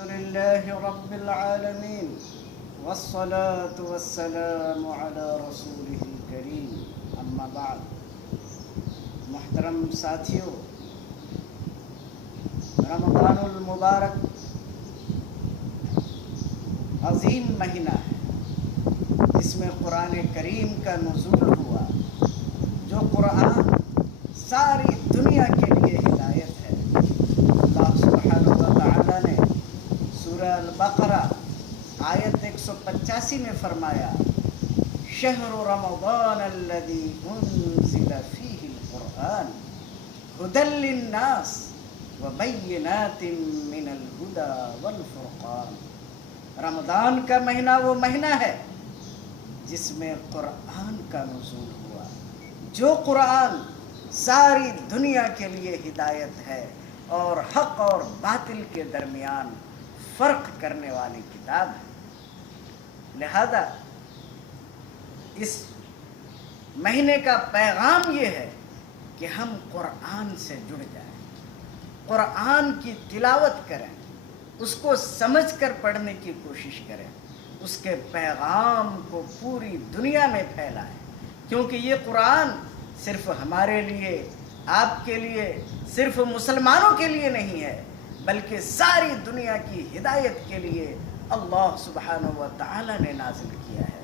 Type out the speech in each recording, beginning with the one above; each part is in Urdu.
لله رب العالمين والصلاة والسلام على رسوله الكريم اما بعد. محترم ساتھیوں، رمضان المبارک عظیم مہینہ ہے جس میں قرآن کریم کا نزول ہوا، جو قرآن ساری دنیا کے لیے ہدایت ہے. اللہ سبحانہ و تعالی نے سورہ البقرہ آیت 185 میں فرمایا، شہر رمضان الذی انزل فیہ القرآن ھدی للناس وبینات من الھدی والفرقان. رمضان کا مہینہ وہ مہینہ ہے جس میں قرآن کا نزول ہوا، جو قرآن ساری دنیا کے لیے ہدایت ہے اور حق اور باطل کے درمیان فرق کرنے والی کتاب ہے. لہذا اس مہینے کا پیغام یہ ہے کہ ہم قرآن سے جڑ جائیں، قرآن کی تلاوت کریں، اس کو سمجھ کر پڑھنے کی کوشش کریں، اس کے پیغام کو پوری دنیا میں پھیلائیں. کیونکہ یہ قرآن صرف ہمارے لیے، آپ کے لیے، صرف مسلمانوں کے لیے نہیں ہے، بلکہ ساری دنیا کی ہدایت کے لیے اللہ سبحانہ و تعالی نے نازل کیا ہے.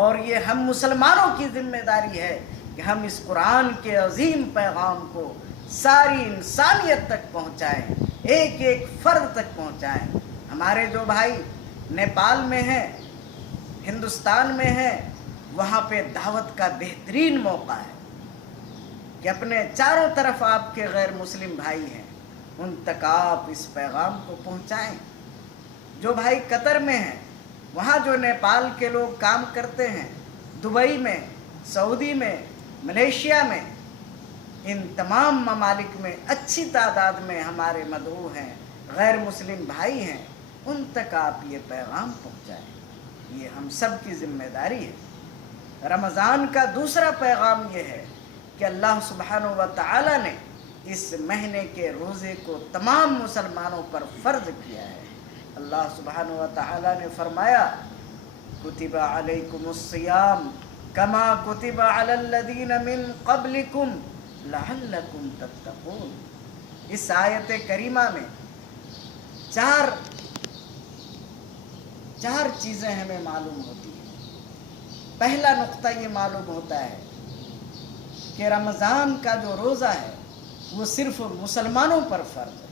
اور یہ ہم مسلمانوں کی ذمہ داری ہے کہ ہم اس قرآن کے عظیم پیغام کو ساری انسانیت تک پہنچائیں، ایک ایک فرد تک پہنچائیں. ہمارے جو بھائی نیپال میں ہیں، ہندوستان میں ہیں، وہاں پہ دعوت کا بہترین موقع ہے کہ اپنے چاروں طرف آپ کے غیر مسلم بھائی ہیں، ان تک آپ اس پیغام کو پہنچائیں. جو بھائی قطر میں ہیں، وہاں جو نیپال کے لوگ کام کرتے ہیں، دبئی میں، سعودی میں، ملیشیا میں، ان تمام ممالک میں اچھی تعداد میں ہمارے مدعو ہیں، غیر مسلم بھائی ہیں، ان تک آپ یہ پیغام پہنچائیں. یہ ہم سب کی ذمہ داری ہے. رمضان کا دوسرا پیغام یہ ہے کہ اللہ سبحانہ و تعالی نے اس مہینے کے روزے کو تمام مسلمانوں پر فرض کیا ہے. اللہ سبحانہ و تعالی نے فرمایا، کتب علیکم الصیام کما کتب علی الذین من قبلکم لعلکم تتقون. اس آیت کریمہ میں چار چیزیں ہمیں معلوم ہوتی ہیں. پہلا نقطہ یہ معلوم ہوتا ہے کہ رمضان کا جو روزہ ہے وہ صرف مسلمانوں پر فرض ہے،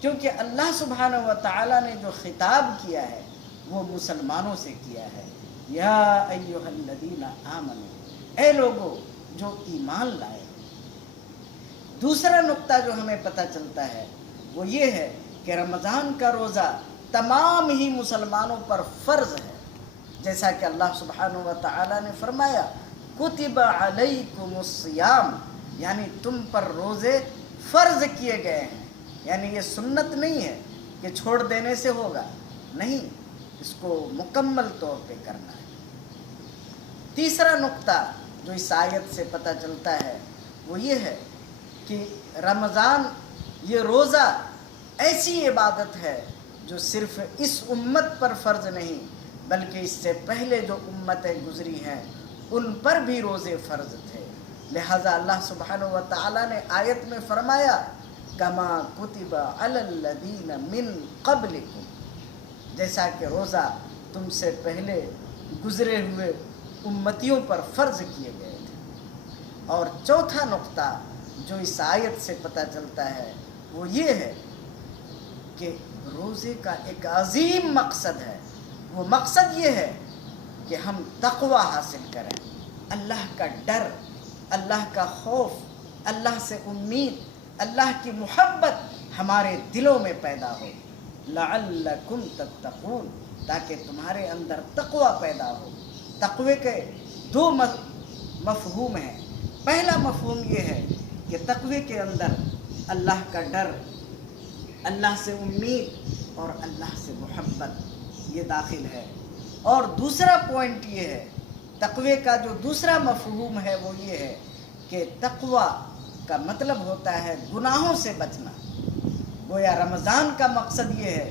کیونکہ اللہ سبحانہ و تعالی نے جو خطاب کیا ہے وہ مسلمانوں سے کیا ہے. یا ایھا الذین آمنوا، اے لوگو جو ایمان لائے. دوسرا نقطہ جو ہمیں پتہ چلتا ہے وہ یہ ہے کہ رمضان کا روزہ تمام ہی مسلمانوں پر فرض ہے، جیسا کہ اللہ سبحانہ و تعالی نے فرمایا، کتب علیکم الصیام، یعنی تم پر روزے فرض کیے گئے ہیں. یعنی یہ سنت نہیں ہے کہ چھوڑ دینے سے ہوگا، نہیں، اس کو مکمل طور پہ کرنا ہے. تیسرا نقطہ جو اس آیت سے پتہ چلتا ہے وہ یہ ہے کہ رمضان، یہ روزہ ایسی عبادت ہے جو صرف اس امت پر فرض نہیں بلکہ اس سے پہلے جو امتیں گزری ہیں ان پر بھی روزے فرض تھے. لہذا اللہ سبحانہ و تعالی نے آیت میں فرمایا، کما کتب علی الذین من قبلکم، جیسا کہ روزہ تم سے پہلے گزرے ہوئے امتیوں پر فرض کیے گئے تھے. اور چوتھا نقطہ جو اس آیت سے پتہ چلتا ہے وہ یہ ہے کہ روزے کا ایک عظیم مقصد ہے. وہ مقصد یہ ہے کہ ہم تقوی حاصل کریں، اللہ کا ڈر، اللہ کا خوف، اللہ سے امید، اللہ کی محبت ہمارے دلوں میں پیدا ہو. لعلکم تتقون، تاکہ تمہارے اندر تقوی پیدا ہو. تقوی کے دو مفہوم ہیں. پہلا مفہوم یہ ہے کہ تقوی کے اندر اللہ کا ڈر، اللہ سے امید اور اللہ سے محبت یہ داخل ہے. اور دوسرا پوائنٹ یہ ہے، تقوی کا جو دوسرا مفہوم ہے وہ یہ ہے کہ تقوی کا مطلب ہوتا ہے گناہوں سے بچنا. گویا رمضان کا مقصد یہ ہے